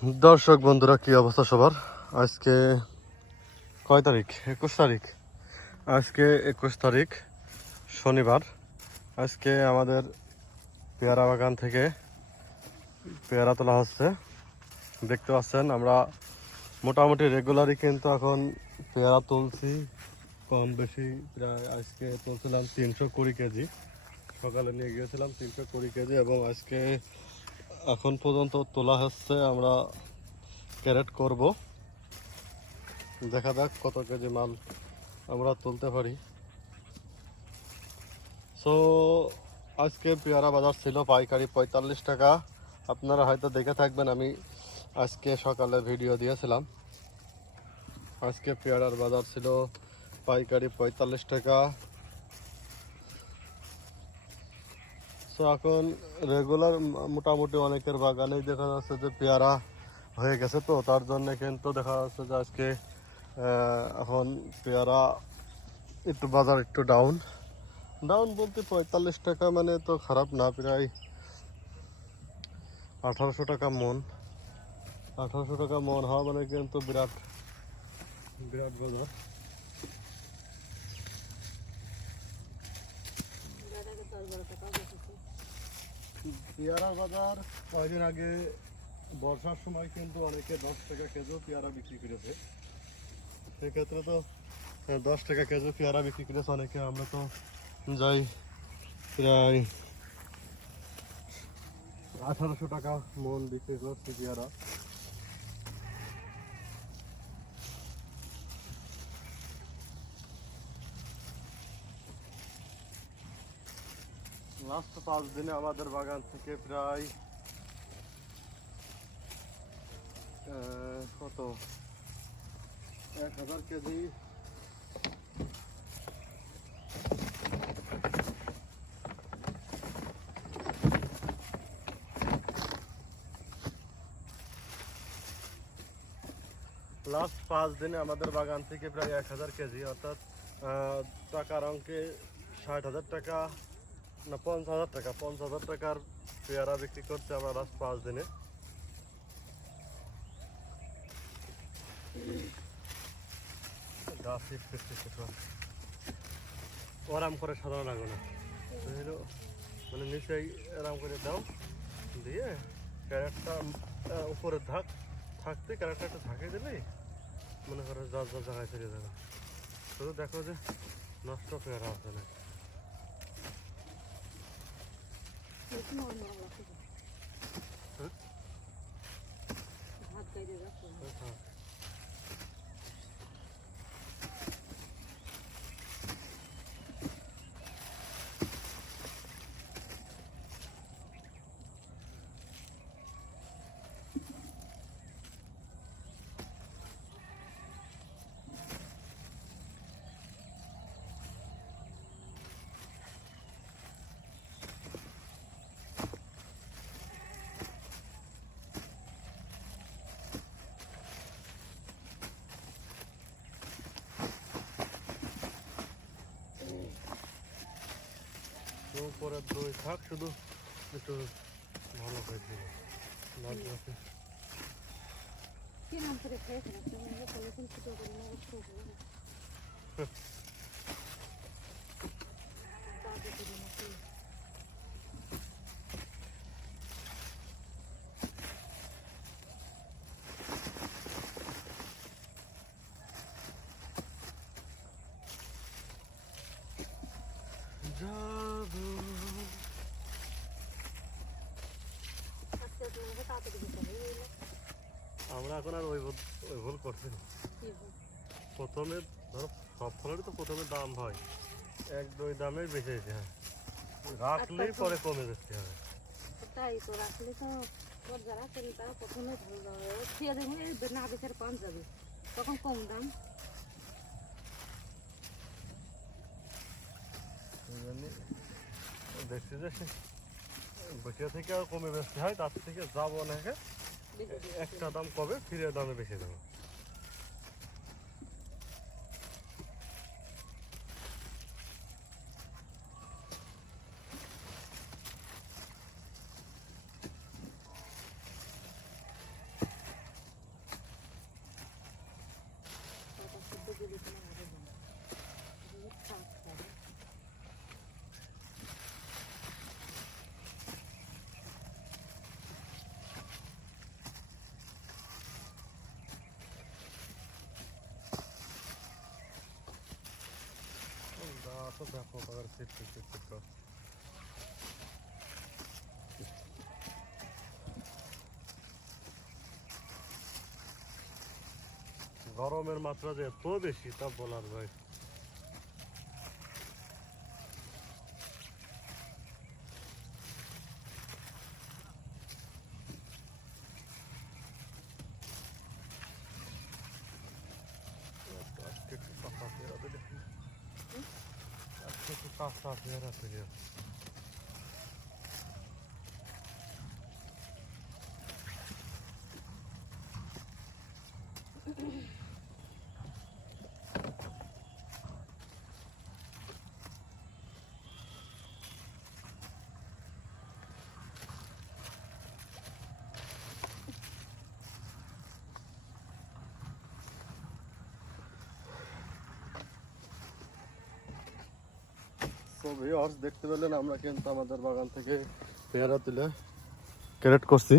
দর্শক, বন্ধুরা, কি অবস্থা সবার? আজকে কয় তারিখ? একুশ তারিখ। আজকে একুশ তারিখ, শনিবার। আজকে আমাদের পেয়ারা বাগান থেকে পেয়ারা তোলা হচ্ছে। দেখতে পাচ্ছেন, আমরা মোটামুটি রেগুলারই কিন্তু এখন পেয়ারা তুলছি। কম বেশি প্রায় আজকে তুলছিলাম তিনশো কুড়ি কেজি। সকালে নিয়ে গিয়েছিলাম তিনশো কুড়ি কেজি এবং আজকে এখন পর্যন্ত তোলা হচ্ছে, আমরা ক্যারেট করব। দেখা যাক কত কেজি মাল আমরা তুলতে পারি। সো আজকে পেয়ারা বাজার ছিল পাইকারি পঁয়তাল্লিশ টাকা। আপনারা হয়তো দেখে থাকবেন, আমি আজকে সকালে ভিডিও দিয়েছিলাম। আজকে পেয়ারার বাজার ছিল পাইকারি পঁয়তাল্লিশ টাকা। তো এখন রেগুলার মোটামুটি অনেকের বাগানেই দেখা যাচ্ছে যে পেয়ারা হয়ে গেছে তো, তার জন্য কিন্তু দেখা যাচ্ছে যে আজকে এখন পেয়ারা একটু বাজার একটু ডাউন ডাউন বলতে পঁয়তাল্লিশ টাকা মানে তো খারাপ না, প্রায় আঠারোশো টাকা মন। আঠারোশো টাকা মন হওয়া মানে কিন্তু বিরাট বিরাট বাজার। পেয়ারা বাজার কয়েকদিন আগে বর্ষার সময় কিন্তু অনেকে দশ টাকা কেজিও পেয়ারা বিক্রি করেছে। সেক্ষেত্রে তো দশ টাকা কেজি পেয়ারা বিক্রি করেছে অনেকে। আমরা তো যাই প্রায় আঠারোশো টাকা মন বিক্রি করছি পেয়ারা। লাস্ট পাঁচ দিনে আমাদের বাগান থেকে প্রায় কত? এক হাজার কেজি। লাস্ট পাঁচ দিনে আমাদের বাগান থেকে প্রায় এক হাজার কেজি, অর্থাৎ টাকার অঙ্কে ষাট হাজার টাকা। না, পঞ্চাশ হাজার টাকা, পঞ্চাশ হাজার টাকার পেয়ারা বিক্রি করছে আমরা লাস্ট পাঁচ দিনে। গাছ ওরাম করে সাধারণ লাগবে না মানে নিচেই এরাম করে দাও, দিয়ে ক্যারেটটা উপরে ধাক থাকতে ক্যারেটটা একটু ঝাঁকে দিলেই মনে করো যা যা জায়গায় চলে যাবে। শুধু দেখো যে নষ্ট পেয়ারা আছে না Kesin oynuyor Allah'a. Hı? Hakkı edecek. Hı hı. পরে দই থাক শুধু একটু ভালো করে দিবে। লাগবে ওকে। যাব আমরা এখন আর ওই ভুল- ওই ভুল করছি না। প্রথমে ধরো সব ফলেরই তো প্রথমে দাম হয়। এক দুই দামে বেঁচে যেতে হয়। রাখলেই পরে কমে যেতে হবে। তাই তো রাখলে তো যারা করি তারা প্রথমে ভালো যাবে ও খেয়ে দেখবে এই না বেচার পান যাবে। তখন কম দাম। দেখছি যে বেঁচে থেকে আর কমে বেচতে হয় তার থেকে যাব অনেকে। বেশি একটা দাম কবে? ফিরে দামে বেশি দেবো গরমের মাত্রা যে এত বেশি তা বলার ভাই আজকে একটু কাঁচা পেয়ারা দিলে আজকে একটু কাঁচা পেয়ারা তো দেখতে পেলেন আমরা কিন্তু আমাদের বাগান থেকে পেয়ারা তুলে ক্যারেট করছি।